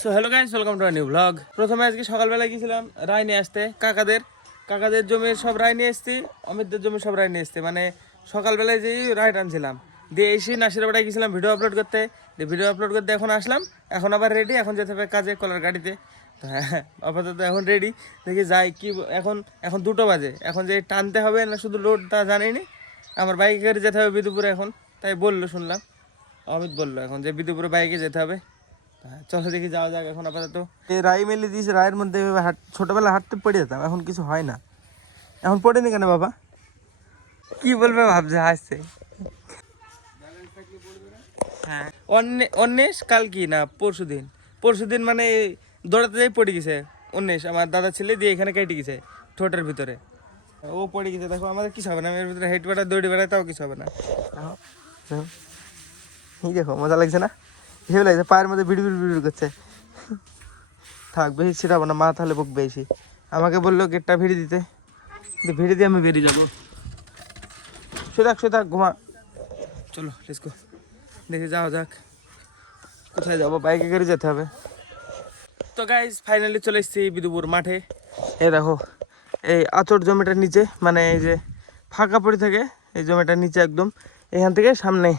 So hello guys, welcome to a new blog. প্রথমে আজকে সকালবেলা গিয়েছিলাম রায় নিয়ে আসতে, কাকাদের জমির সব রায় নিয়ে এসছি, অমিতদের জমির সব রায় নিয়ে এসছি। মানে সকালবেলায় যেই রায় টানছিলাম, দিয়ে এসে নাসিরাবাড়ায় গেছিলাম ভিডিও আপলোড করতে। ভিডিও আপলোড করতে এখন আসলাম, এখন আবার রেডি, এখন যেতে হবে কাজে কলার গাড়িতে। তো হ্যাঁ, আপাতত এখন রেডি, দেখি যাই কি। এখন এখন 2টো বাজে, এখন যে টানতে হবে না শুধু লোড তা জানিনি। আমার বাইকে করে যেতে হবে বিদুপুরে এখন, তাই বললো শুনলাম, অমিত বললো এখন যে বিদুপুরে বাইকে যেতে হবে। চলো দেখি যাওয়া যাক এখন আপাতত। এই রায় মেলে দিয়েছে, রায়ের মধ্যে ছোটবেলা হাঁটতে পড়ে যেতাম, এখন কিছু হয় না। এখন পড়েনি কেন বাবা? কি বলবে ভাবছে, হাসছে। হ্যাঁ, অন্বেষ কাল কি না পরশুদিন মানে দৌড়াতে যাই পড়ে গেছে। অন্বেষ আমার দাদা ছেলে দিয়ে এখানে কেটে গেছে ঠোঁটের ভিতরে, ও পড়ে গেছে। দেখো আমাদের কিছু হবে না, এর ভিতরে হেঁটে বেড়া দৌড়ে বেড়ায়, তাও কিছু হবে না। এই দেখো মজা লাগছে না? ভেবে লাগছে পায়ের মধ্যে ভিড় ভিড় ভিড় করছে। থাক, বেশি ছিটাবো না, মা তাহলে বক বেশি। আমাকে বললো গেটটা ভিড়ে দিতে, ভিড়ে দিয়ে আমি বেরিয়ে যাবো। শুয়ে থাক ঘুমা। চলো লেটস গো, দেখে যাওয়া যাক কোথায় যাবো। বাইকে করে যেতে হবে। তো গাইজ ফাইনালি চলে এসেছি বিদুপুর মাঠে। এই দেখো এই আচর জমিটার নিচে, মানে এই যে ফাঁকা পড়ে থাকে এই জমিটার নিচে একদম, এখান থেকে সামনে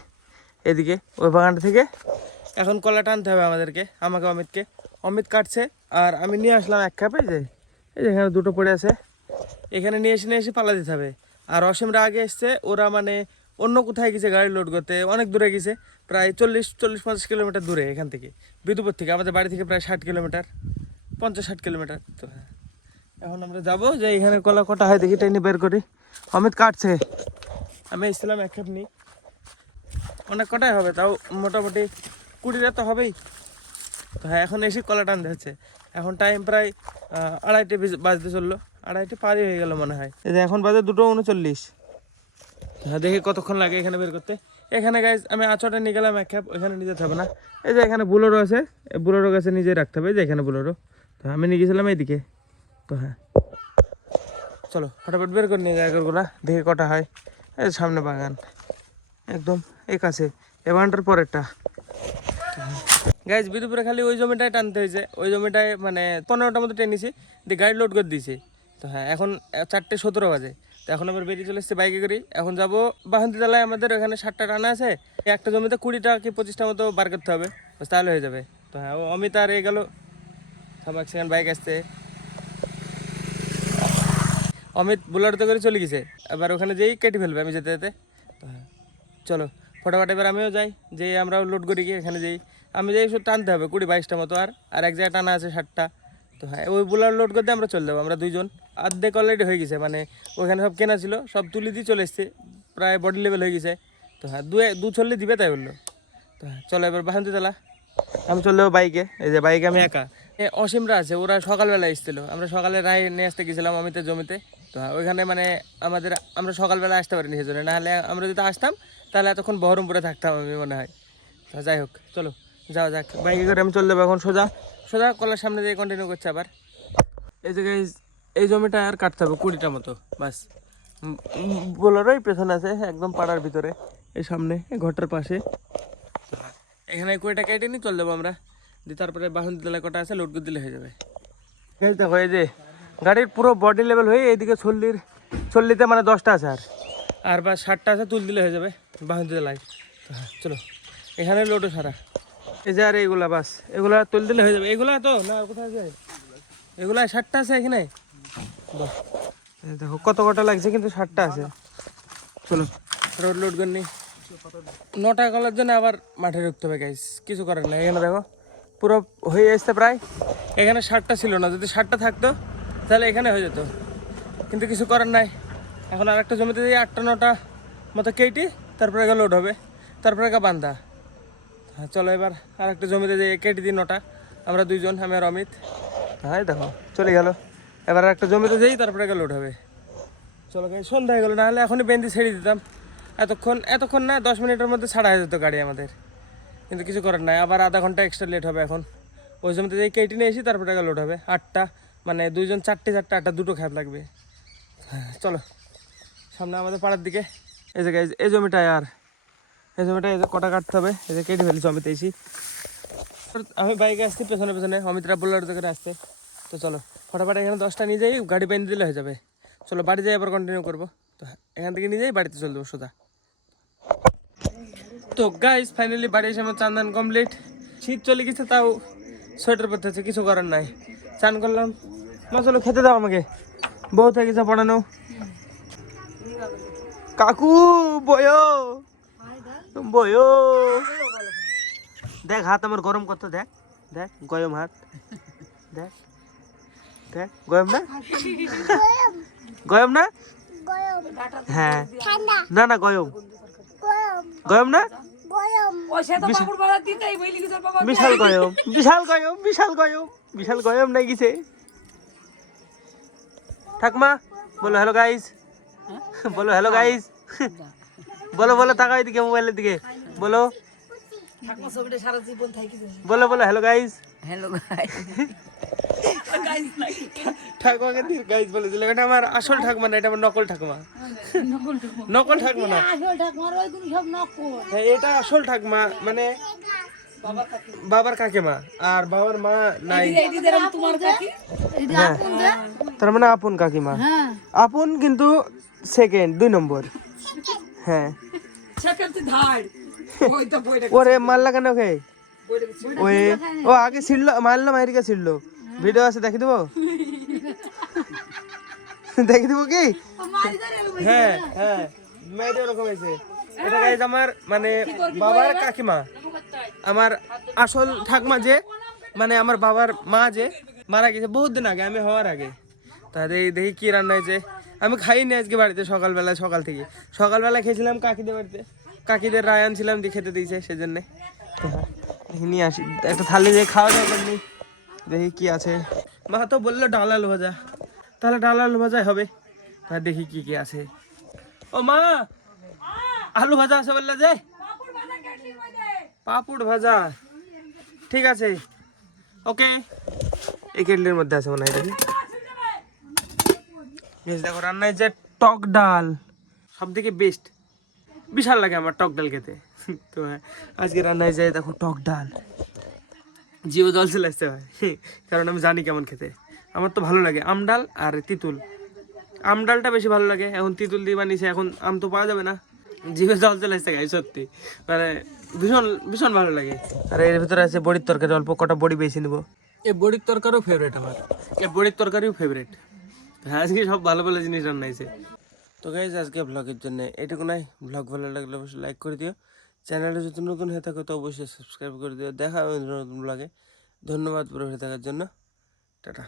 এদিকে ওই বাগানটা থেকে এখন কলা টানতে হবে আমাদেরকে, আমাকে অমিতকে। অমিত কাটছে আর আমি নিয়ে আসলাম এক খাপে, যে এই যে এখানে 2টো পড়ে আছে, এখানে নিয়ে এসে পালা দিতে হবে। আর অসীমরা আগে এসছে, ওরা মানে অন্য কোথায় গেছে গাড়ি লোড করতে, অনেক দূরে গেছে, প্রায় 40-50 কিলোমিটার দূরে এখান থেকে, বিদুপুর থেকে। আমাদের বাড়ি থেকে প্রায় 60 কিলোমিটার, 50-60 কিলোমিটার। তো হ্যাঁ, এখন আমরা যাবো, যে এখানে কলা কটা হয় দেখি, টেনে বের করি। অমিত কাটছে, আমি এসেছিলাম এক খাপ নিই। অনেক কটাই হবে, তাও মোটামুটি 20টা তো হবেই। তো হ্যাঁ, এখন এসে কলা টানতে হচ্ছে। এখন টাইম প্রায় 2:30 বাজতে চললো, 2:30 পারই হয়ে গেল মনে হয়। এই যে এখন বাজে 2:39। হ্যাঁ, দেখি কতক্ষণ লাগে এখানে বের করতে। এখানে গাইজ আমি আঁচটা নিয়ে গেলাম এক খাপ, ওইখানে নিয়ে যেতে হবে না। এই যে এখানে বুলোরো আছে, বুলোরো গাছে নিজে রাখতে হবে, যে এখানে বুলোরো। তো আমি নিয়ে গেছিলাম এইদিকে। তো হ্যাঁ চলো ফটাফট বের করে নিয়ে যায় গুলা, দেখি কটা হয়। এই সামনে বাগান একদম এই কাছে, এ বাগানটার পরেরটা। গাইজ বিদুপুরে খালি ওই জমিটায় টানতে হয়েছে, ওই জমিটায় মানে 15টার মতো টেনেছি, দিয়ে গাড়ি লোড করে দিয়েছি। তো হ্যাঁ, এখন 4:17 বাজে। তো এখন আবার বেরিয়ে চলে এসেছি বাইকে করি। এখন যাবো বাসন্তী তলায়, আমাদের ওখানে 7টা টানা আছে, একটা জমিতে 20টা কি 25টা মতো বার করতে হবে, তাহলে হয়ে যাবে। তো হ্যাঁ, ও অমিত আর এ গেল, সবাই সেখানে বাইক আসতে। অমিত বুলারতে করে চলে গেছে, এবার ওখানে যেই কেটে ফেলবে আমি যেতে যেতে। তো হ্যাঁ চলো ফটাফট এবার আমিও যাই, যে আমরাও লোড করি গিয়ে এখানে যেই আমি যেই শুধু টানতে হবে 20-22টা মতো, আর এক জায়গায় টানা আছে 7টা। তো হ্যাঁ, ওই বুলার লোড করতে আমরা চলে যাবো, আমরা 2জন। অর্ধেক অলরেডি হয়ে গেছে, মানে ওখানে সব কেনা ছিল, সব তুলে দিয়ে চলে এসছে, প্রায় বডি লেভেল হয়ে গেছে। তো হ্যাঁ, দু চল্লি দিবে তাই বললো। তো হ্যাঁ চলো এবার বাসন্তী তলা আমি চলে যাবো বাইকে। এই যে বাইকে আমি একা, অসীমরা আছে, ওরা সকালবেলা এসেছিল, আমরা সকালে রায় নিয়ে আসতে গেছিলাম অমিতের জমিতে। তো হ্যাঁ, ওইখানে মানে আমরা সকালবেলা আসতে পারিনি সেজন্য, নাহলে আমরা যদি আসতাম তাহলে এতক্ষণ বহরমপুরে থাকতাম আমি মনে হয়। তো যাই হোক চলো যাওয়া যাক, বাইকে করে আমি চলে যাবো এখন সোজা সোজা কলার সামনে দিয়ে কন্টিনিউ করছে আবার। এই জায়গায় এই জমিটা আর কাটতে হবে 20টা মতো বাস। বোলারই পেছনে আছে একদম পাড়ার ভিতরে, এই সামনে এই ঘরটার পাশে। এখানে 20টা কেটে নিয়ে চলে যাবো আমরা, দিয়ে তারপরে বাসন্তী তলায় কটা আছে লোড করে দিলে হয়ে যাবে। দেখো এই যে গাড়ির পুরো বডি লেভেল হয়ে এইদিকে চল্লিতে মানে 10টা আছে, আর বা 60টা আছে, তুল দিলে হয়ে যাবে বাসন্তী তলায়। চলো এখানে লোডও সারা, এই যে আর এইগুলা বাস, এগুলা তুল দিলে হয়ে যাবে। এগুলা তো না কোথায় যায়, এগুলা 60টা আছে এখানে। বাহ, দেখো কত কটা লাগছে, কিন্তু 60টা আছে। চলো রোড লোড করে নি, 9টা কলার জন্য আবার মাঠে ঢুকতে হবে গাইস, কিছু করার নাই। এখানে দেখো পুরো হয়ে আসছে প্রায়, এখানে 60টা ছিল না, যদি 60টা থাকতো তাহলে এখানে হয়ে যেত, কিন্তু কিছু করার নাই। এখন আর একটা জমিতে দিয়ে 8টা-9টা মতো কেটে তারপরে লোড হবে, তারপরে বান্ধা। হ্যাঁ চলো এবার আর একটা জমিতে যে কেটে দিই 9টা, আমরা 2জন, আমি আর অমিত। হ্যাঁ দেখো চলে গেল, এবার একটা জমিতে যেই তারপরে লোড হবে। চলো গাই, সন্ধ্যা হয়ে গেলো, নাহলে এখনই বেন্দি ছেড়ে দিতাম, এতক্ষণ না 10 মিনিটের মধ্যে ছাড়া হয়ে যেত গাড়ি আমাদের, কিন্তু কিছু করার নাই, আবার আধা ঘন্টা এক্সট্রা লেট হবে। এখন ওই জমিতে যেই কেটে নিয়ে এসি তারপরে লোড হবে 8টা, মানে 2জন 4টে 8টা 2টো খ্যাপ লাগবে। হ্যাঁ চলো সামনে আমাদের পাড়ার দিকে, এই যে গাইজ এই জমিটায়, আর এই জমিটায় এই যে কটা কাটতে হবে, এই যে কেটে ফেলি জমিতে এসি। আমি বাইকে আসছি পেছনে পেছনে, অমিতরা বোলারোতে করে আসছে। তো চলো ফটাফট এখানে 10টা নিয়ে যাই, গাড়ি পেন দিলে হয়ে যাবে। চলো বাড়ি যাই, আবার কন্টিনিউ করবো। তো এখান থেকে নিয়ে যাই, বাড়িতে চলে যাবো সোজা। তো গাইস ফাইনালি বাড়ি এসে আমার চান দান কমপ্লিট। শীত চলে গেছে, তাও সোয়েটার পরতে হচ্ছে, কিছু করার নাই। চান করলাম। মা চলো খেতে দাও আমাকে, বউ থেকে গেছে পড়ানো। কাকু বয়ো বয়ো, দেখ হাত আমার গরম কত, দেখ দেখ গরম হাত, দেখ দেখ গরম না, গরম না, হ্যাঁ না না গরম, গরম না, বিশাল গরম বিশাল গরম বিশাল গরম বিশাল গরম নাই গেছে। ঠাকমা বলো হ্যালো গাইস, বলো হ্যালো গাইস, বলো বলো তাকাও এদিকে মোবাইলের দিকে, বলো বলো বলো হ্যালো গাইস, হ্যালো গাইস। ঠাকুমাকে গাইস বলেছিল, এটা আমার আসল ঠাকুমা না, এটা আমার নকল ঠাকুমা। নকল ঠাকুমা না, এটা আসল ঠাকুমা, মানে বাবার কাকিমা, আর বাবার মা নাই। তার মানে আপন কাকিমা, আপন কিন্তু সেকেন্ড 2 নম্বর। হ্যাঁ ওরে মারলা কেন ওকে, ওই ও আগে ছিড়লো, মারলো মাইরিকা ছিড়লো, ভিডিও আছে দেখে দেবো, দেখে দেবো কি? হ্যাঁ হ্যাঁ মেয়েটা ওরকম হয়েছে। এটা গাইজ আমার মানে বাবার কাকিমা, আমার আসল ঠাকমা যে, মানে আমার বাবার মা যে মারা গেছে বহুত দিন আগে, আমি হওয়ার আগে। তাহলে দেখি কি রান্না হয়েছে। আমি খাইনি আজকে বাড়িতে, সকালবেলা সকাল থেকে সকালবেলা খেয়েছিলাম কাকিদের বাড়িতে, কাকিদের রায়ান ছিলাম দিয়ে খেতে দিয়েছে, সেজন্যে নিয়ে আসি একটা থালি দিয়ে খাওয়া দাওয়া করিনি। দেখি কি আছে। মা তো বললো ডাল আলু ভাজা, তাহলে ডাল আলু ভাজাই হবে। তা দেখি কি কি আছে। ও মা আলু ভাজা আছে বললে যে, পাপড় ভাজা, ঠিক আছে ওকে। এই কেটলির মধ্যে আছে মনে হয়, দেখি। দেখো রান্নায় যে টক ডাল, সব থেকে বেস্ট, বিশাল লাগে আমার টক ডাল খেতে। তো আজকে রান্নায় যায় দেখো টক ডাল, জিও জল চলে আসতে হয়, কারণ আমি জানি কেমন খেতে। আমার তো ভালো লাগে আম ডাল আর তিতুল, আম ডালটা বেশি ভালো লাগে। এখন তিতুল দিয়ে বানিয়েছে, এখন আম তো পাওয়া যাবে না, জিভে জল চলে আসতে গাই সত্যি, মানে ভীষণ ভীষণ ভালো লাগে। আর এর ভিতরে আছে বড়ির তরকারি, অল্প কটা বড়ি বেশি নেবো। এই বড়ির তরকারিও ফেভারিট আমার, এই বড়ির তরকারিও ফেভারিট। আজকে সব ভালো ভালো জিনিস রান্নাইছে। তো গাইজ আজকে ব্লগের জন্য এটুকু নাই। ব্লগ ভালো লাগলে অবশ্যই লাইক করে দিও, চ্যানেলে যদি নতুন হয়ে থাকো তো অবশ্যই সাবস্ক্রাইব করে দিও। দেখা হবে নতুন ব্লগে। ধন্যবাদ পুরো হয়ে থাকার জন্য, টাটা।